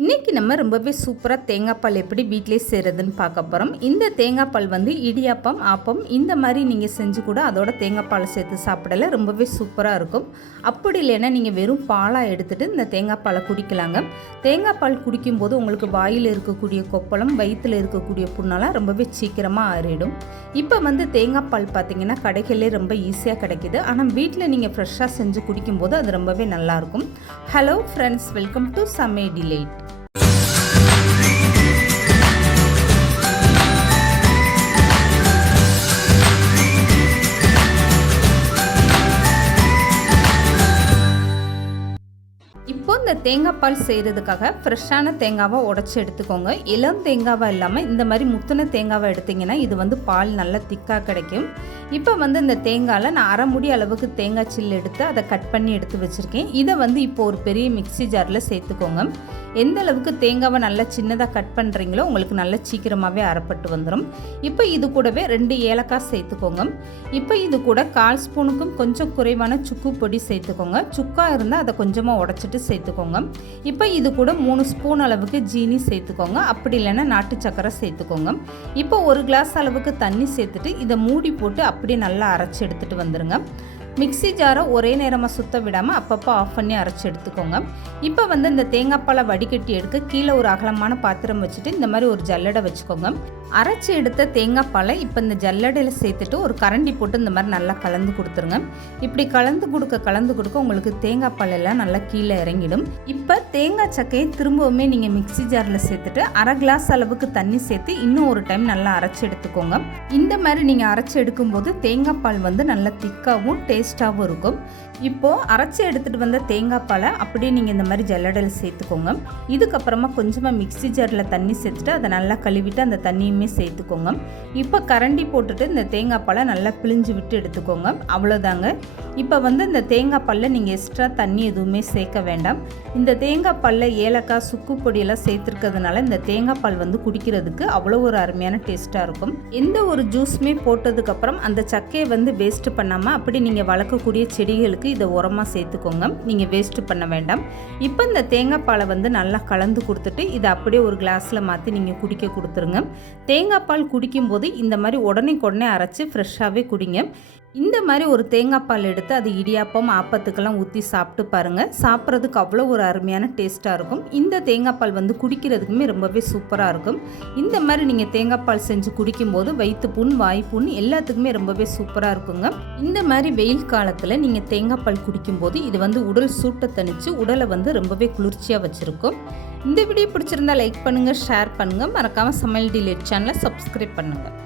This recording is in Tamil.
இன்றைக்கி நம்ம ரொம்பவே சூப்பராக தேங்காய் பால் எப்படி வீட்டிலே செய்கிறதுன்னு பார்க்க போகிறோம். இந்த தேங்காய் பால் வந்து இடியாப்பம், ஆப்பம் இந்த மாதிரி நீங்கள் செஞ்சு கூட அதோட தேங்காய் பால் சேர்த்து சாப்பிடல ரொம்பவே சூப்பராக இருக்கும். அப்படி இல்லைன்னா நீங்கள் வெறும் பாலாக எடுத்துகிட்டு இந்த தேங்காய் பாலை குடிக்கலாங்க. தேங்காய் பால் குடிக்கும்போது உங்களுக்கு வாயில் இருக்கக்கூடிய கொப்பளம், வயிற்றில் இருக்கக்கூடிய புண்ணெல்லாம் ரொம்பவே சீக்கிரமாக ஆறிடும். இப்போ வந்து தேங்காய் பால் பார்த்திங்கன்னா கடைகளிலே ரொம்ப ஈஸியாக கிடைக்கிது. ஆனால் வீட்டில் நீங்கள் ஃப்ரெஷ்ஷாக செஞ்சு குடிக்கும்போது அது ரொம்பவே நல்லாயிருக்கும். ஹலோ ஃப்ரெண்ட்ஸ், வெல்கம் டு சமே டிலைட். இப்போ இந்த தேங்காய் பால் செய்கிறதுக்காக ஃப்ரெஷ்ஷான தேங்காவை உடச்சி எடுத்துக்கோங்க. இளம் தேங்காவை இல்லாமல் இந்த மாதிரி முத்தின தேங்காவை எடுத்திங்கன்னா இது வந்து பால் நல்லா திக்காக கிடைக்கும். இப்போ வந்து இந்த தேங்காயில் நான் அரை முடி அளவுக்கு தேங்காய் சில்லு எடுத்து அதை கட் பண்ணி எடுத்து வச்சுருக்கேன். இதை வந்து இப்போ ஒரு பெரிய மிக்ஸி ஜாரில் சேர்த்துக்கோங்க. எந்த அளவுக்கு தேங்காவை நல்லா சின்னதாக கட் பண்ணுறீங்களோ உங்களுக்கு நல்லா சீக்கிரமாகவே அரைப்பட்டு வந்துடும். இப்போ இது கூடவே 2 ஏலக்காய் சேர்த்துக்கோங்க. இப்போ இது கூட 1/4 ஸ்பூனுக்கும் கொஞ்சம் குறைவான சுக்கு பொடி சேர்த்துக்கோங்க. சுக்கா இருந்தால் அதை கொஞ்சமாக உடச்சிட்டு சேர்த்துக்கோங்க. இப்போ இது கூட 3 ஸ்பூன் அளவுக்கு ஜீனி சேர்த்துக்கோங்க. அப்படி இல்லைன்னா நாட்டு சக்கரை சேர்த்துக்கோங்க. இப்போ 1 கிளாஸ் அளவுக்கு தண்ணி சேர்த்துட்டு இதை மூடி போட்டு அப்படியே நல்லா அரைச்சி எடுத்துகிட்டு வந்துடுங்க. மிக்ஸி ஜாரை ஒரே நேரமாக சுத்த விடாமல் அப்பப்போ ஆஃப் பண்ணி அரைச்சி எடுத்துக்கோங்க. இப்போ வந்து இந்த தேங்காய் பாலை வடிகட்டி எடுக்க கீழே ஒரு அகலமான பாத்திரம் வச்சுட்டு இந்த மாதிரி ஒரு ஜல்லடை வச்சுக்கோங்க. அரைச்சி எடுத்த தேங்காய் பாலை இப்போ இந்த ஜல்லடையில் சேர்த்துட்டு ஒரு கரண்டி போட்டு இந்த மாதிரி நல்லா கலந்து கொடுத்துருங்க. இப்படி கலந்து கொடுக்க உங்களுக்கு தேங்காய் பால் எல்லாம் நல்லா கீழே இறங்கிடும். இப்போ தேங்காய் சக்கையை திரும்பவுமே நீங்கள் மிக்ஸி ஜாரில் சேர்த்துட்டு 1/2 கிளாஸ் அளவுக்கு தண்ணி சேர்த்து இன்னும் ஒரு டைம் நல்லா அரைச்சி எடுத்துக்கோங்க. இந்த மாதிரி நீங்கள் அரைச்சி எடுக்கும்போது தேங்காய் பால் வந்து நல்லா திக்காகவும் டேஸ்ட்டாகவும் இருக்கும். இப்போது அரைச்சி எடுத்துகிட்டு வந்த தேங்காய் பாலை அப்படியே நீங்கள் இந்த மாதிரி ஜல்லடையில் சேர்த்துக்கோங்க. இதுக்கப்புறமா கொஞ்சமாக மிக்ஸி ஜாரில் தண்ணி சேர்த்துட்டு அதை நல்லா கழுவிட்டு அந்த தண்ணியுமே சேர்த்துக்கோங்க. இப்போ கரண்டி போட்டுட்டு இந்த தேங்காய் பாலை நல்லா பிழிஞ்சு விட்டு எடுத்துக்கோங்க. அவ்வளோதாங்க. இப்போ வந்து இந்த தேங்காய் பாலில் நீங்கள் எக்ஸ்ட்ரா தண்ணி எதுவுமே சேர்க்க வேண்டாம். இந்த தேங்காய் பாலில் ஏலக்காய், சுக்கு பொடியெல்லாம் சேர்த்துருக்கிறதுனால இந்த தேங்காய் பால் வந்து குடிக்கிறதுக்கு அவ்வளோ ஒரு அருமையான டேஸ்ட்டாக இருக்கும். எந்த ஒரு ஜூஸுமே போட்டதுக்கப்புறம் அந்த சக்கையை வந்து வேஸ்ட்டு பண்ணாமல் அப்படி நீங்கள் வளர்க்கக்கூடிய செடிகளுக்கு இதை உரமாக சேர்த்துக்கோங்க. நீங்கள் வேஸ்ட்டு பண்ண வேண்டாம். இப்போ இந்த தேங்காய் பாலை வந்து நல்லா கலந்து கொடுத்துட்டு இதை அப்படியே ஒரு கிளாஸில் மாற்றி நீங்கள் குடிக்க கொடுத்துருங்க. தேங்காய் பால் குடிக்கும்போது இந்த மாதிரி உடனே அரைச்சி ஃப்ரெஷ்ஷாகவே குடிங்க. இந்த மாதிரி ஒரு தேங்காய் பால் எடுத்து அது இடியாப்பம், ஆப்பத்துக்கெல்லாம் ஊற்றி சாப்பிட்டு பாருங்கள். சாப்பிட்றதுக்கு அவ்வளோ ஒரு அருமையான டேஸ்ட்டாக இருக்கும். இந்த தேங்காய் பால் வந்து குடிக்கிறதுக்குமே ரொம்பவே சூப்பராக இருக்கும். இந்த மாதிரி நீங்கள் தேங்காய் பால் செஞ்சு குடிக்கும்போது வயிற்று புண், வாய்ப்புண் எல்லாத்துக்குமே ரொம்பவே சூப்பராக இருக்குங்க. இந்த மாதிரி வெயில் காலத்தில் நீங்கள் தேங்காய் பால் குடிக்கும்போது இது வந்து உடல் சூட்டை தணித்து உடலை வந்து ரொம்பவே குளிர்ச்சியாக வச்சுருக்கும். இந்த வீடியோ பிடிச்சிருந்தா லைக் பண்ணுங்கள், ஷேர் பண்ணுங்கள். மறக்காமல் சமையல் டிலைட் சேனலை சப்ஸ்கிரைப் பண்ணுங்கள்.